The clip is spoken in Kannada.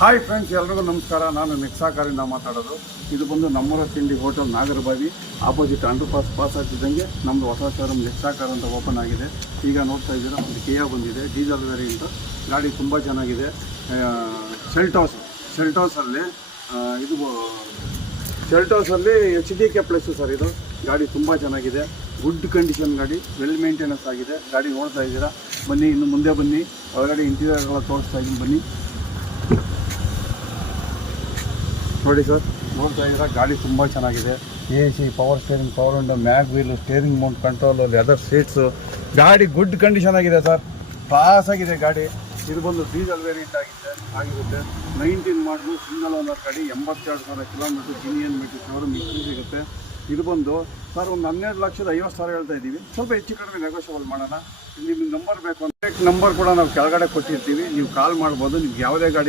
ಹಾಯ್ ಫ್ರೆಂಡ್ಸ್, ಎಲ್ರಿಗೂ ನಮಸ್ಕಾರ. ನಾನು ನೆಕ್ಸಾ ಕಾರಿಂದ ಮಾತಾಡೋದು. ಇದು ಬಂದು ನಮ್ಮೂರ ತಿಂಡಿ hotel Nagarbhavi opposite underpass ಆಗ್ತಿದ್ದಂಗೆ ನಮ್ಮದು ಹೊಸ ಶೋರೂಮ್ ನೆಕ್ಸಾ ಕಾರ್ ಅಂತ ಓಪನ್ ಆಗಿದೆ. ಈಗ ನೋಡ್ತಾ ಇದ್ದೀರಾ, ಒಂದು ಕಿಯಾ ಬಂದಿದೆ, ಡೀಸೆಲ್ ವೇರಿಯಂಟ್. ಗಾಡಿ ತುಂಬ ಚೆನ್ನಾಗಿದೆ. ಶೆಲ್ಟೋಸಲ್ಲಿ ಇದು ಶೆಲ್ಟೋಸಲ್ಲಿ HDK ಪ್ಲಸ್ ಸರ್. ಇದು ಗಾಡಿ ತುಂಬ ಚೆನ್ನಾಗಿದೆ, ಗುಡ್ ಕಂಡೀಷನ್ ಗಾಡಿ, ವೆಲ್ ಮೇಂಟೆನೆನ್ಸ್ ಆಗಿದೆ. ಗಾಡಿ ನೋಡ್ತಾ ಇದ್ದೀರಾ, ಬನ್ನಿ ಇನ್ನು ಮುಂದೆ ಬನ್ನಿ, ಒಳಗಡೆ ಇಂಟೀರಿಯರ್ಗಳ ತೋರಿಸ್ತಾ ಇದ್ದೀನಿ ಬನ್ನಿ. ನೋಡಿ ಸರ್, ನೋಡ್ತಾ ಇದ್ದೀರಾ, ಗಾಡಿ ತುಂಬ ಚೆನ್ನಾಗಿದೆ. AC, power steering, power window, mag wheel, steering Mount control, leather seats, ಗಾಡಿ ಗುಡ್ ಕಂಡೀಷನ್ ಆಗಿದೆ ಸರ್. ಕ್ಲಾಸ್ ಆಗಿದೆ ಗಾಡಿ. ಇದು ಬಂದು ಡೀಸೆಲ್ ವೇರಿಯಂಟ್ ಆಗಿರುತ್ತೆ. 19 ಮಾಡಲು, ಸಿಂಗಲ್ ಓನರ್ ಗಾಡಿ, 82,000 kilometre, genuine meter showroom history ಸಿಗುತ್ತೆ. ಇದು ಬಂದು ಸರ್ ಒಂದು 12,50,000 ಹೇಳ್ತಾ ಇದ್ದೀವಿ. ಸ್ವಲ್ಪ ಹೆಚ್ಚು ಕಡಿಮೆ ನೆಗೋಷಿಯಬಲ್ ಮಾಡೋಣ. ನಿಮಗೆ ನಂಬರ್ ಬೇಕು ಅಂದರೆ ನಂಬರ್ ಕೂಡ ನಾವು ಕೆಳಗಡೆ ಕೊಟ್ಟಿರ್ತೀವಿ, ನೀವು ಕಾಲ್ ಮಾಡ್ಬೋದು. ನಿಮ್ಗೆ ಯಾವುದೇ ಗಾಡಿ